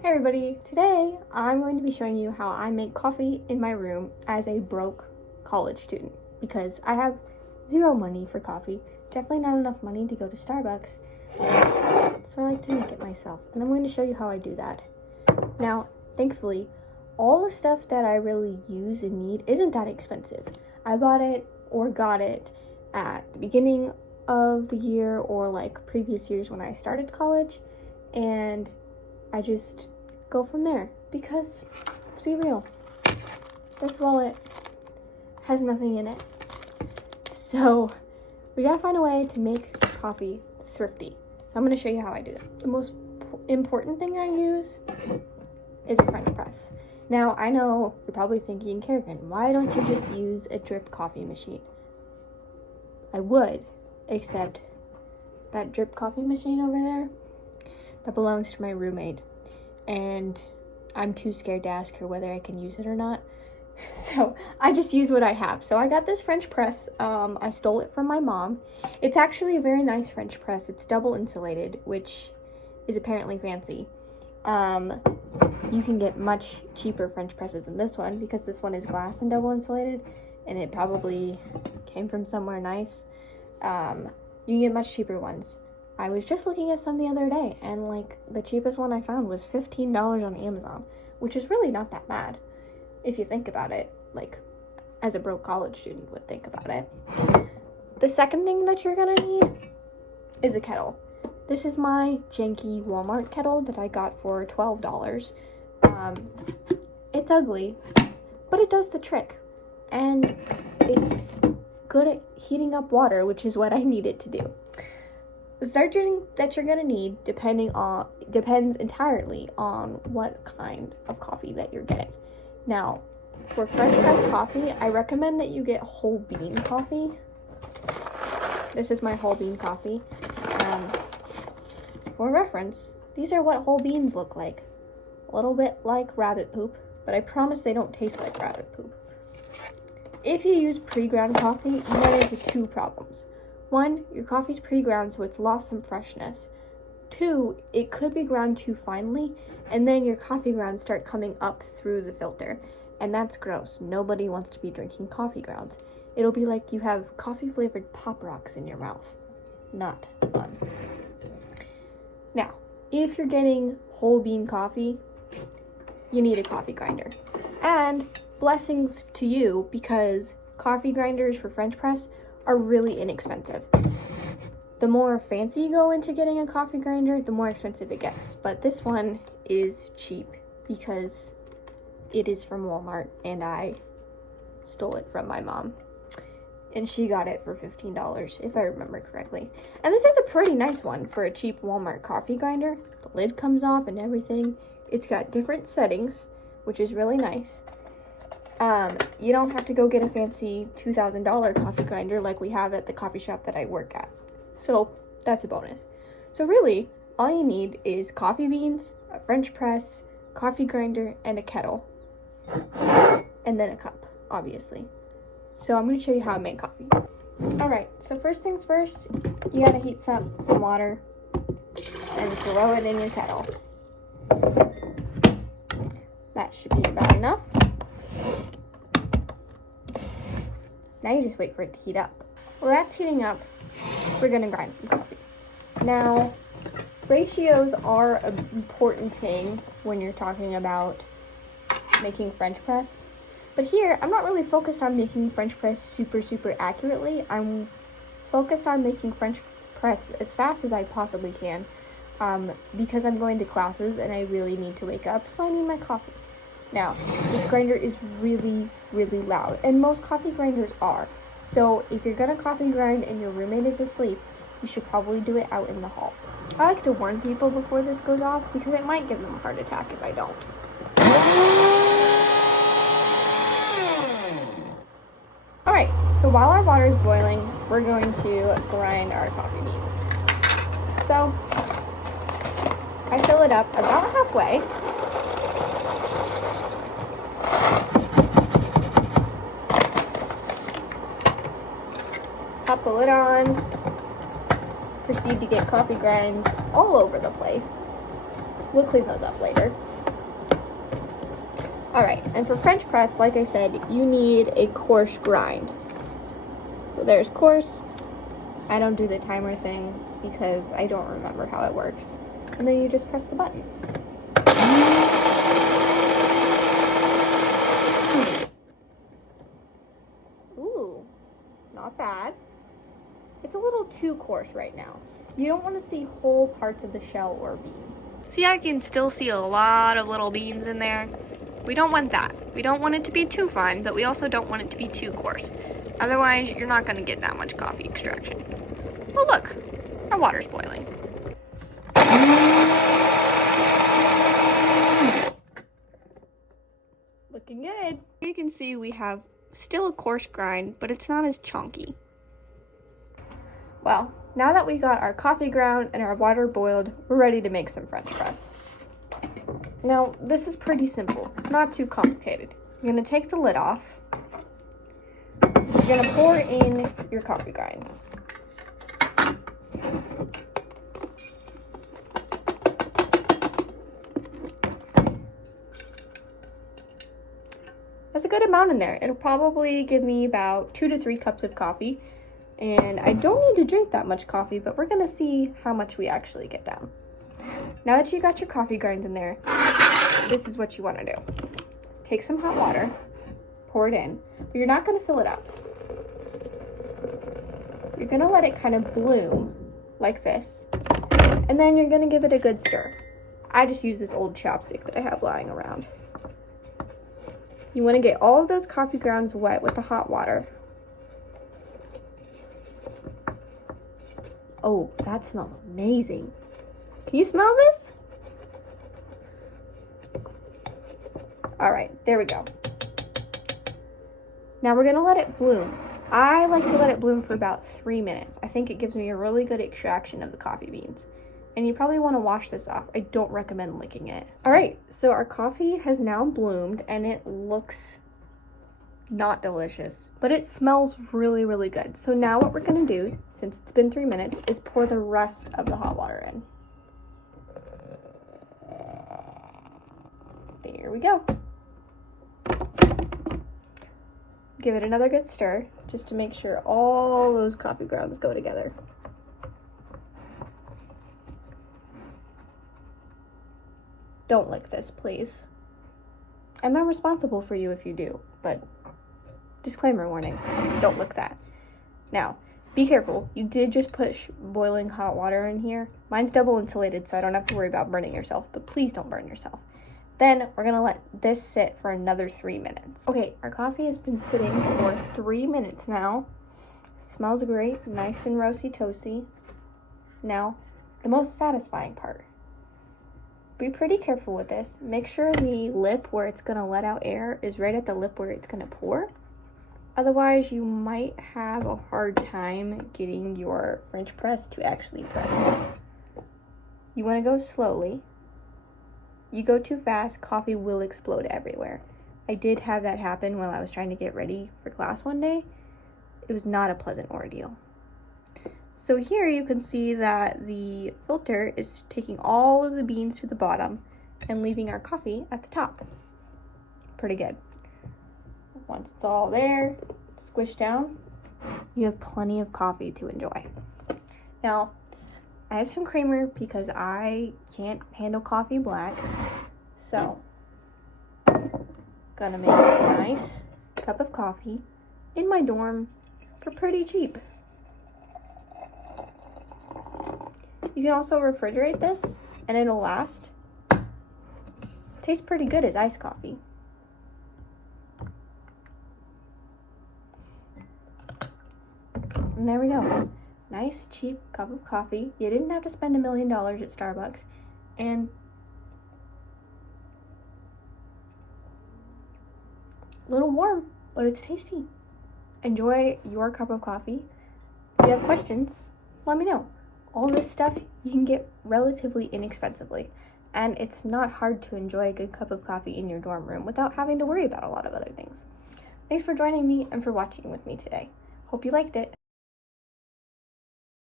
Hey everybody, today I'm going to be showing you how I make coffee in my room as a broke college student because I have zero money for coffee, definitely not enough money to go to Starbucks, so I like to make it myself, and I'm going to show you how I do that. Now, thankfully, all the stuff that I really use and need isn't that expensive. I bought it or got it at the beginning of the year or like previous years when I started college, and I just go from there because, let's be real, this wallet has nothing in it. So we gotta find a way to make coffee thrifty. I'm gonna show you how I do that. The most important thing I use is a French press. Now, I know you're probably thinking, Kerrigan, why don't you just use a drip coffee machine? I would, except that drip coffee machine over there, that belongs to my roommate, and I'm too scared to ask her whether I can use it or not. So I just use what I have. So I got this French press. I stole it from my mom. It's actually a very nice French press. It's double insulated, which is apparently fancy. You can get much cheaper French presses than this one because this one is glass and double insulated, and it probably came from somewhere nice. You can get much cheaper ones. I was just looking at some the other day, and like the cheapest one I found was $15 on Amazon, which is really not that bad if you think about it, like as a broke college student would think about it. The second thing that you're gonna need is a kettle. This is my janky Walmart kettle that I got for $12. It's ugly, but it does the trick, and it's good at heating up water, which is what I need it to do. The third thing that you're gonna need depends entirely on what kind of coffee that you're getting. Now, for French press coffee, I recommend that you get whole bean coffee. This is my whole bean coffee. For reference, these are what whole beans look like. A little bit like rabbit poop, but I promise they don't taste like rabbit poop. If you use pre-ground coffee, you run into two problems. One, your coffee's pre-ground, so it's lost some freshness. Two, it could be ground too finely, and then your coffee grounds start coming up through the filter, and that's gross. Nobody wants to be drinking coffee grounds. It'll be like you have coffee-flavored Pop Rocks in your mouth. Not fun. Now, if you're getting whole bean coffee, you need a coffee grinder. And blessings to you, because coffee grinders for French press are really inexpensive. The more fancy you go into getting a coffee grinder, the more expensive it gets. But this one is cheap because it is from Walmart and I stole it from my mom. And she got it for $15, if I remember correctly. And this is a pretty nice one for a cheap Walmart coffee grinder. The lid comes off and everything. It's got different settings, which is really nice. You don't have to go get a fancy $2,000 coffee grinder like we have at the coffee shop that I work at. So that's a bonus. So really, all you need is coffee beans, a French press, coffee grinder, and a kettle. And then a cup, obviously. So I'm going to show you how I make coffee. Alright, so first things first, you gotta heat some water and throw it in your kettle. That should be about enough. Now you just wait for it to heat up. Well, that's heating up. We're gonna grind some coffee. Now, ratios are an important thing when you're talking about making French press. But here, I'm not really focused on making French press super accurately. I'm focused on making French press as fast as I possibly can because I'm going to classes and I really need to wake up, so I need my coffee. Now, this grinder is really loud, and most coffee grinders are. So if you're gonna coffee grind and your roommate is asleep, you should probably do it out in the hall. I like to warn people before this goes off because it might give them a heart attack if I don't. Alright, so while our water is boiling, we're going to grind our coffee beans. So, I fill it up about halfway. Pop the lid on. Proceed to get coffee grinds all over the place. We'll clean those up later. All right, and for French press, like I said, you need a coarse grind. So there's coarse. I don't do the timer thing because I don't remember how it works. And then you just press the button. Ooh, not bad. It's a little too coarse right now. You don't want to see whole parts of the shell or bean. See, I can still see a lot of little beans in there. We don't want that. We don't want it to be too fine, but we also don't want it to be too coarse. Otherwise, you're not going to get that much coffee extraction. Oh look, our water's boiling. Looking good. You can see we have still a coarse grind, but it's not as chunky. Well, now that we got our coffee ground and our water boiled, we're ready to make some French press. Now, this is pretty simple, not too complicated. You're gonna take the lid off. You're gonna pour in your coffee grinds. That's a good amount in there. It'll probably give me about 2 to 3 cups of coffee. And I don't need to drink that much coffee, but we're gonna see how much we actually get down. Now that you got your coffee grinds in there, this is what you wanna do. Take some hot water, pour it in, but you're not gonna fill it up. You're gonna let it kind of bloom like this, and then you're gonna give it a good stir. I just use this old chopstick that I have lying around. You wanna get all of those coffee grounds wet with the hot water. Oh, that smells amazing. Can you smell this? All right, there we go. Now we're gonna let it bloom. I like to let it bloom for about 3 minutes. I think it gives me a really good extraction of the coffee beans. And you probably wanna wash this off. I don't recommend licking it. All right, so our coffee has now bloomed and it looks not delicious, but it smells really, really good. So now what we're gonna do, since it's been 3 minutes, is pour the rest of the hot water in. There we go. Give it another good stir, just to make sure all those coffee grounds go together. Don't lick this, please. I'm not responsible for you if you do, but disclaimer warning, don't lick that. Now, be careful. You did just push boiling hot water in here. Mine's double insulated, so I don't have to worry about burning yourself, but please don't burn yourself. Then we're gonna let this sit for another 3 minutes. Okay, our coffee has been sitting for 3 minutes now. It smells great, nice and roasty toasty. Now, the most satisfying part. Be pretty careful with this. Make sure the lip where it's gonna let out air is right at the lip where it's gonna pour. Otherwise, you might have a hard time getting your French press to actually press it. You wanna go slowly. You go too fast, coffee will explode everywhere. I did have that happen while I was trying to get ready for class one day. It was not a pleasant ordeal. So here you can see that the filter is taking all of the beans to the bottom and leaving our coffee at the top. Pretty good. Once it's all there, squish down, you have plenty of coffee to enjoy. Now, I have some creamer because I can't handle coffee black. So, gonna make a nice cup of coffee in my dorm for pretty cheap. You can also refrigerate this and it'll last. Tastes pretty good as iced coffee. And there we go. Nice, cheap cup of coffee. You didn't have to spend $1 million at Starbucks. And a little warm, but it's tasty. Enjoy your cup of coffee. If you have questions, let me know. All this stuff you can get relatively inexpensively. And it's not hard to enjoy a good cup of coffee in your dorm room without having to worry about a lot of other things. Thanks for joining me and for watching with me today. Hope you liked it.